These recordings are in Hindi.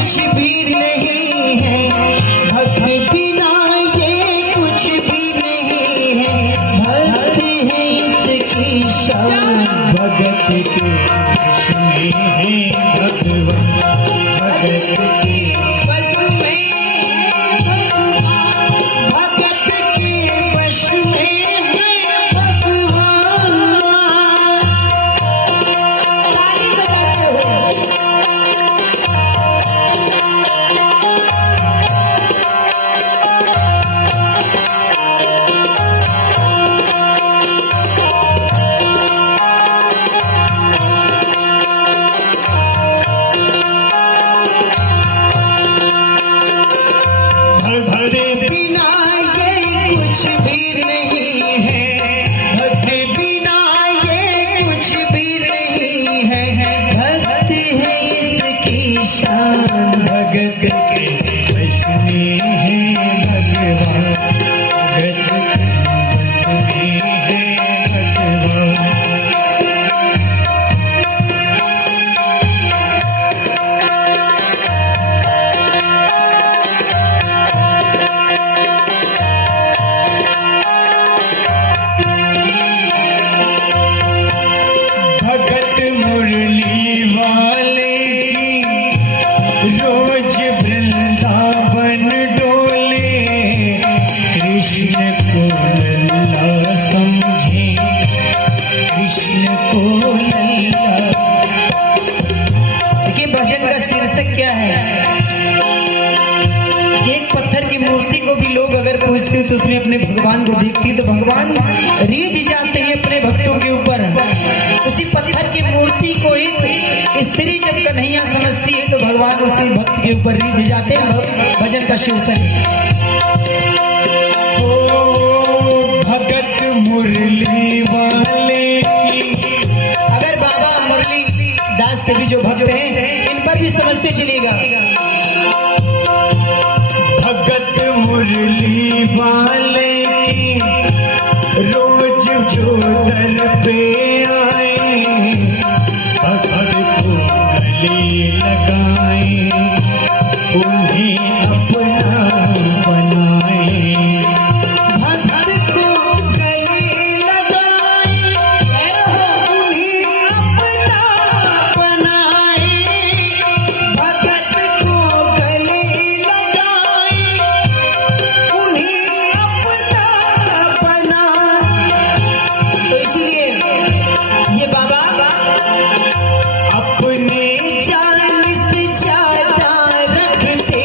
कुछ भी नहीं है, भक्त बिना ये कुछ भी नहीं है, भक्त है इसकी शान, भगत के वश में है भगवान, भगत के वश में है भगवान, भगत के वश में है भगवान। ताली बजाते हो। भक्त बिना ये कुछ भी नहीं है, भक्त बिना ये कुछ भी नहीं है, भक्त है इसकी शान, भगत के वश में है भगवान, भगत के वश में है भगवान। भगत मुरली वाले की रोज वृंदावन डोले, कृष्ण को लल्ला समझे, कृष्ण को लल्ला। देखिए भजन का शीर्षक क्या है। एक पत्थर की मूर्ति को भी लोग अगर पूछते हो तो उसमें अपने भगवान को देखती है, तो भगवान रीझ जाते हैं अपने भक्तों के ऊपर। उसी पत्थर की मूर्ति को एक स्त्री जब कन्हैया समझती है तो भगवान उसी भक्त के ऊपर रीझ जाते हैं। भजन का शीर्षक है ओ भगत मुरली वाले की। अगर बाबा मुरली दास के भी जो भक्त हैं इन पर भी समझते चलिएगा। भगत मुरली वाले की रोज जो दर पे आए, भगत को गले लगाए, उन्हें अपना बनाए, भगत को गले लगाए, उन्हें अपना बनाए, भगत को गले लगाए, उन्हें अपना बनाए। तो इसलिए ये बाबा अपने जान से ज्यादा रखते,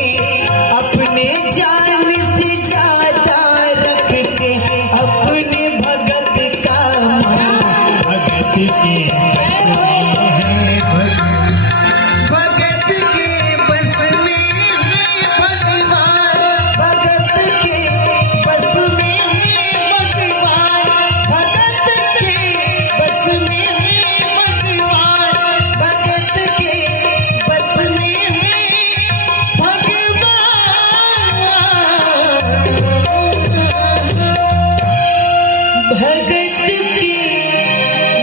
अपने जान से ज्यादा रखते अपने भगत का मान, भगत के बस में है भगवान, भगत के बस में है भगवान, भगत के बस में है भगवान, भगत के बस में है भगवान, भगत के बस में है भगवान, भगत के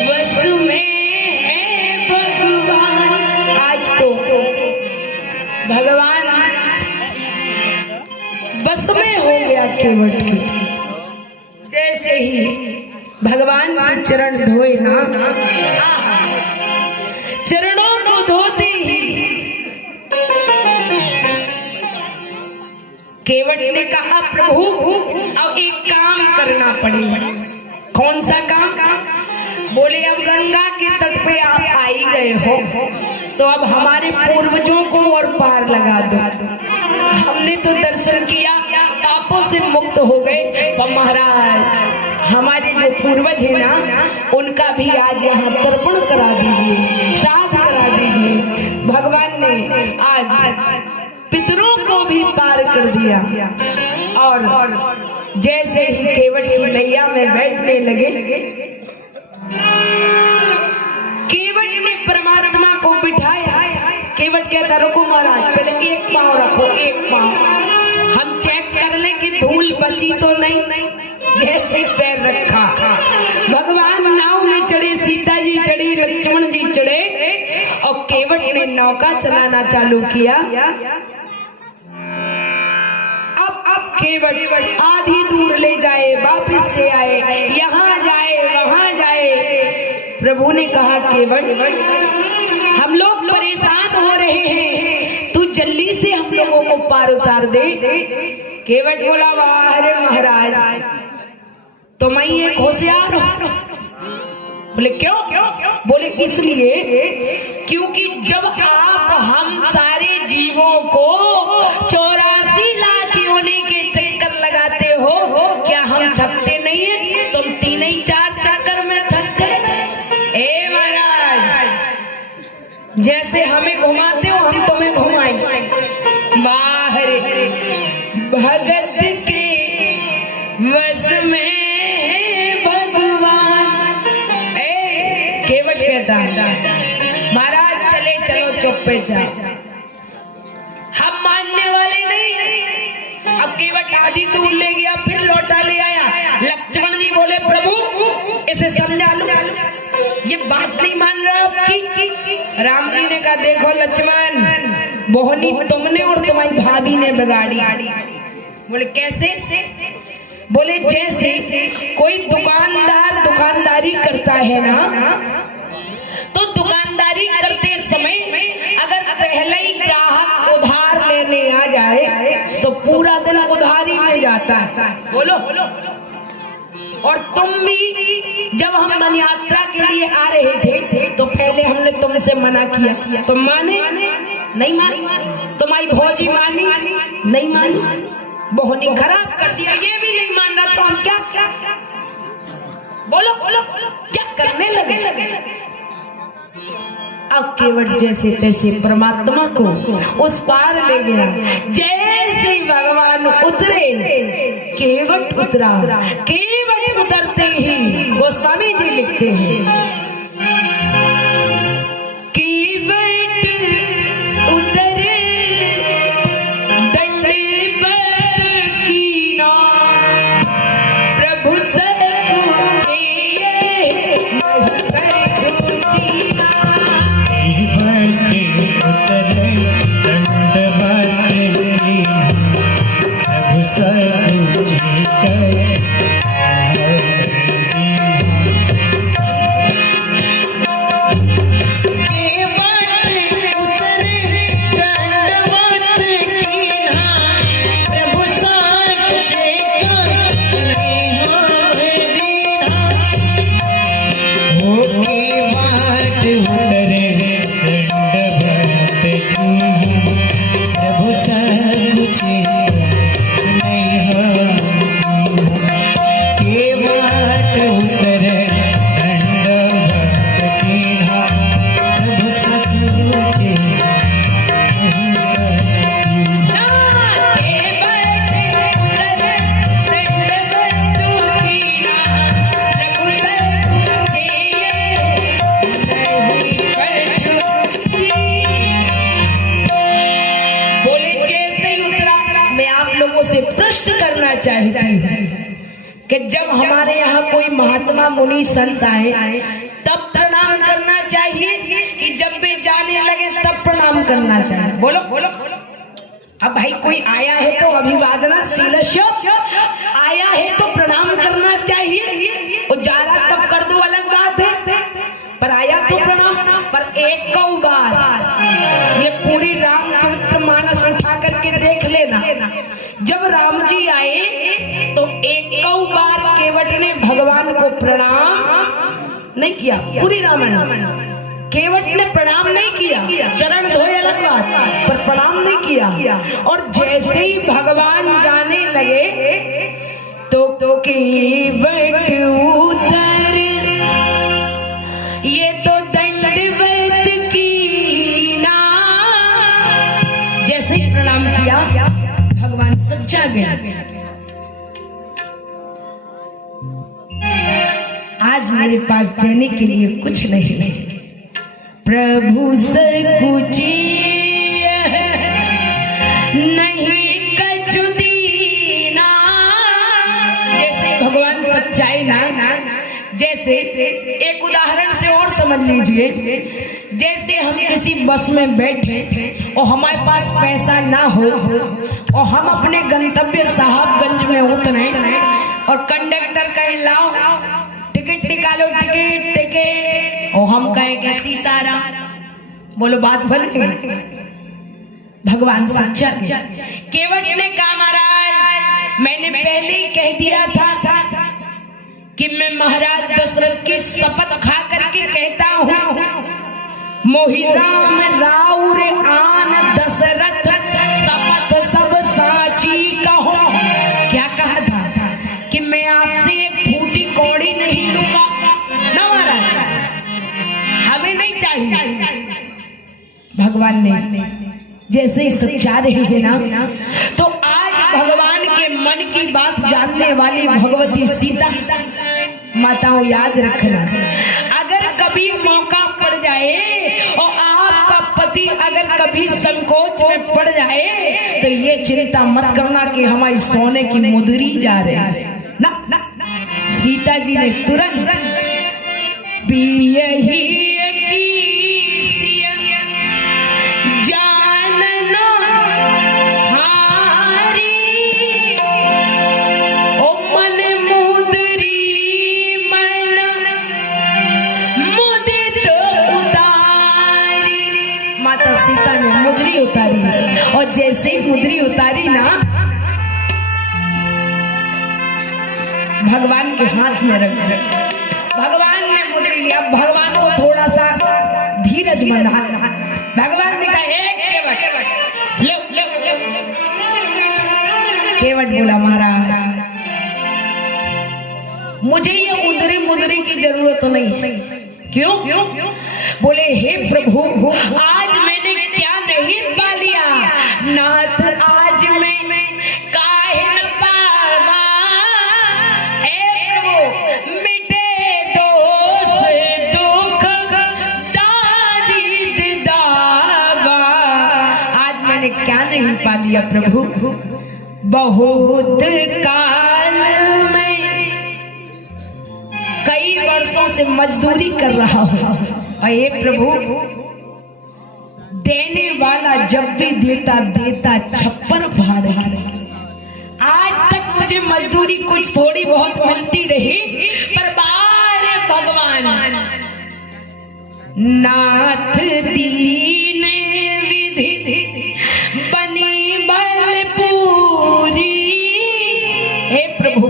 बस में है भगवान। आज तो भगवान बस में हो गया केवट के। जैसे ही भगवान के चरण धोए ना, चरणों को धोते ही केवट ने कहा प्रभु अब एक काम करना पड़ेगा। कौन सा काम? बोले अब गंगा के तट पे आप आ ही गए हो तो अब हमारे पूर्वजों को और पार लगा दो। हमने तो दर्शन किया, पापों से मुक्त हो गए, पर महाराज हमारे जो पूर्वज है ना उनका भी आज यहाँ तर्पण करा दीजिए, श्राद्ध करा दीजिए। भगवान ने आज पितरों को भी पार कर दिया। और जैसे ही केवट की नैया में बैठने लगे, केवट ने परमात्मा को बिठाया। केवट कहता रुको महाराज, पहले एक पांव रखो, एक पांव हम चेक कर ले कि धूल बची तो नहीं। जैसे पैर रखा, भगवान नाव में चढ़े, सीता जी चढ़ी, लक्ष्मण जी चढ़े, और केवट ने नौका चलाना चालू किया। अब केवट आधी दूर ले जाए, वापिस ले आए, यहाँ जाए वहां जाए। प्रभु ने कहा केवट हम लोग परेशान हो रहे हैं, तू जल्दी से हम लोगों को पार उतार दे। केवट बोला वाह रे महाराज, तो मैं एक होशियार हूं। बोले क्यों? बोले इसलिए क्योंकि जब आप हम सारे जीवों को 84 लाख योनि के चक्कर लगाते हो, क्या हम थकते नहीं है? तुम 3-4 चक्कर में थक गए। ए महाराज, जैसे हमें घुमाते हो हम तुम्हें घुमाएं। बाहर भगत के वश में केवट कहता महाराज चले चलो चुप पे जा, हम मानने वाले नहीं। अब केवट आधी दूर ले गया, फिर लौटा ले आया। लक्ष्मण जी बोले प्रभु इसे समझा लो, ये बात नहीं मान रहा आपकी। राम जी ने कहा देखो लक्ष्मण, बोहनी तुमने और तुम्हारी भाभी ने बिगाड़ी। बोले कैसे? बोले जैसे कोई दुकानदार दुकानदारी करता है ना, तो दुकानदारी करते समय अगर पहले ही ग्राहक उधार लेने आ जाए तो पूरा दिन उधारी में जाता है। बोलो। और तुम भी जब हम मन यात्रा के लिए आ रहे थे तो पहले हमने तुमसे मना किया, तुम माने? नहीं मानी। तुम्हारी भौजी मानी? नहीं मानी। बोहनी खराब कर दिया, ये भी नहीं मान रहा, तो हम क्या बोलो क्या करने लगे? अब केवट जैसे तैसे परमात्मा को उस पार ले गया। जैसे भगवान उतरे केवट उतरा। केवट उतरते ही गोस्वामी जी लिखते हैं केवट उतरे चाहती हूँ कि जब हमारे यहाँ कोई महात्मा मुनि संत आए तब प्रणाम करना चाहिए कि जब वे जाने लगे तब प्रणाम करना चाहिए? बोलो। अब भाई कोई आया है तो अभिवादन शीलस्य, आया है तो प्रणाम करना चाहिए। वो जा रहा तब कर दो अलग बात है, पर आया तो प्रणाम। पर एक बार ये पूरी रामचरितमानस उठा करके देख लेना, जब राम जी आए तो एक बार केवट ने भगवान को प्रणाम नहीं किया। पूरी रामायण केवट ने प्रणाम नहीं किया, चरण धोए अलग बात, पर प्रणाम नहीं किया। और जैसे ही भगवान जाने लगे तो केवट उतर, ये तो दंडवत की ना। जैसे ही प्रणाम किया भगवान सब जा गया। आज मेरे पास देने के लिए कुछ नहीं। प्रभु से पूछिए नहीं कछु दीना। जैसे भगवान सच्चाई ना, जैसे एक उदाहरण से और समझ लीजिए, जैसे हम किसी बस में बैठे और हमारे पास पैसा ना हो और हम अपने गंतव्य साहबगंज में उतरे और कंडक्टर कहे लाओ टिकट निकालो, टिकट टिकट, और हम कहेंगे सीताराम। बोलो बात बने? भगवान सच्चा है। केवट ने कहा महाराज मैंने पहले ही कह दिया था कि मैं महाराज दशरथ की शपथ खा करके कहता हूँ, मोहि राम राउर आन दशरथ शपथ सब साची कहो। क्या कहा था कि मैं आपसे एक फूटी कौड़ी नहीं लूंगा ना महाराज, हमें नहीं चाहिए। भगवान ने जैसे ही सच्चा रही है ना, तो आज भगवान के मन की बात जानने वाली भगवती सीता माताओं याद रखना, अगर कभी मौका पड़ जाए और आपका पति अगर कभी संकोच में पड़ जाए तो ये चिंता मत करना कि हमारी सोने की मुदरी जा रही है ना। सीता जी ने तुरंत पियही सीता ने मुद्री उतारी और जैसे ही मुद्री उतारी ना भगवान के हाथ में रख दी। भगवान ने मुद्री लिया। भगवान को थोड़ा सा धीरज बना। भगवान ने कहा एक केवट लो लो लो। केवट बोला महाराज मुझे ये मुद्री की जरूरत नहीं। क्यों? बोले हे प्रभु आज मैंने क्या नहीं पा लिया, नाथ आज मैं काहे न पावा। हे प्रभु मिटे दोष दुख दारिद दावा। आज मैंने क्या नहीं पा लिया प्रभु, बहुत काल में कई वर्षों से मजदूरी कर रहा हूं और ये प्रभु देने वाला जब भी देता देता छप्पर फाड़ के। आज तक मुझे मजदूरी कुछ थोड़ी बहुत मिलती रही, पर बार भगवान नाथ दीन विधि बनी बल पूरी। हे प्रभु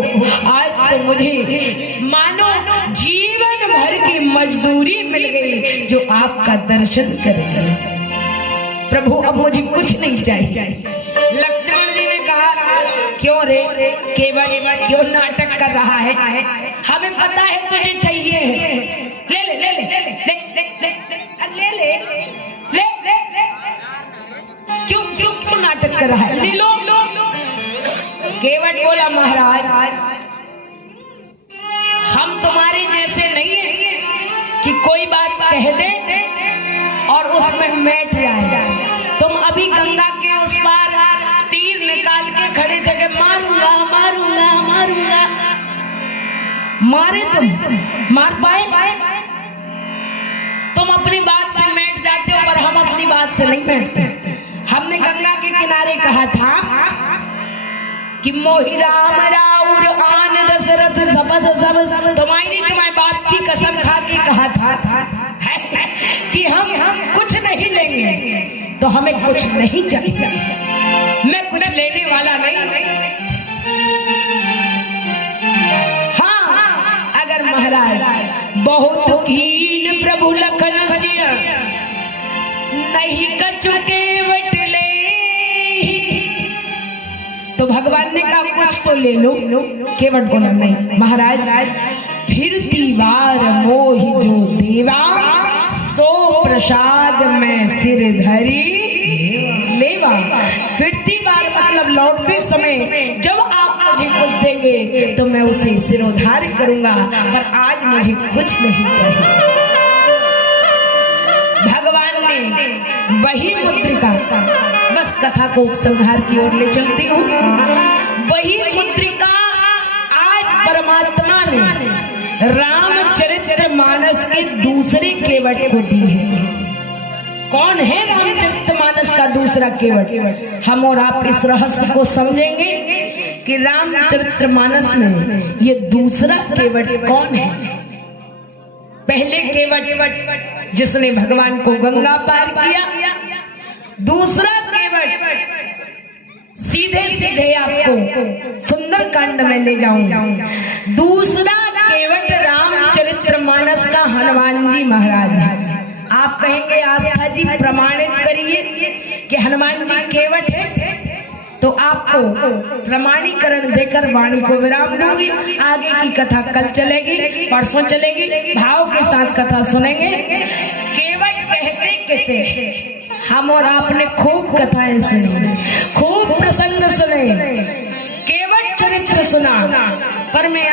आज तो मुझे मानो जीवन भर की मजदूरी मिल गई जो आपका दर्शन करेगा। प्रभु अब मुझे कुछ नहीं चाहिए। लक्ष्मण जी ने कहा क्यों रे केवट क्यों नाटक कर रहा है, हमें पता है तुझे चाहिए है। ले ले ले ले ले ले ले ले ले ले ले क्यों क्यों क्यों नाटक कर रहा है, ले लो। केवट बोला महाराज हम तुम्हारे जैसे नहीं है कि कोई बात कह दे और उसमें बैठ जाए। तुम अभी गंगा के उस पार तीर निकाल के खड़े थे कि मारूंगा मारूंगा मारूंगा। मारे तुम मार पाए? तुम अपनी बात से बैठ जाते हो पर हम अपनी बात से नहीं बैठते। हमने गंगा के किनारे कहा था कि मोहि राम राउर आन दशरथ शपथ सब। तुम्हारी बाप की कसम खा के कहा था कि हम कुछ नहीं लेंगे, तो हमें कुछ नहीं चाहिए। मैं कुछ लेने वाला नहीं। हाँ अगर महाराज बहुत कीन प्रभु लखन सिया नहीं कचुके वटले, तो भगवान ने कहा कुछ तो ले लो। केवट बोला नहीं महाराज फिरती बार मोहि जो देवा सो प्रसाद में सिर धरी लेवा। फिरती बार मतलब लौटते समय जब आप मुझे कुछ देंगे तो मैं उसे सिरोधार्य करूंगा, पर आज मुझे कुछ नहीं चाहिए। भगवान ने वही मुद्रिका, बस कथा को उपसंहार की ओर ले चलती हूँ, वही मुद्रिका आज परमात्मा ने रामचरितमानस के दूसरे केवट को दी है। कौन है रामचरितमानस का दूसरा केवट? हम और आप इस रहस्य को समझेंगे कि रामचरितमानस में ये दूसरा केवट कौन है। पहले केवट जिसने भगवान को गंगा पार किया, दूसरा केवट सीधे सीधे आपको सुंदर कांड में ले जाऊं। दूसरा केवट रामचरितमानस का हनुमान जी महाराज है। आप कहेंगे आस्था जी प्रमाणित करिए कि हनुमान जी केवट है, तो आपको प्रमाणीकरण देकर वाणी को विराम दूंगी। आगे की कथा कल चलेगी, परसों चलेगी, भाव के साथ कथा सुनेंगे। केवट कहते किसे? हम और आपने खूब कथाएं सुनी, खूब प्रसंग सुने, केवट चरित्र सुना, पर मैं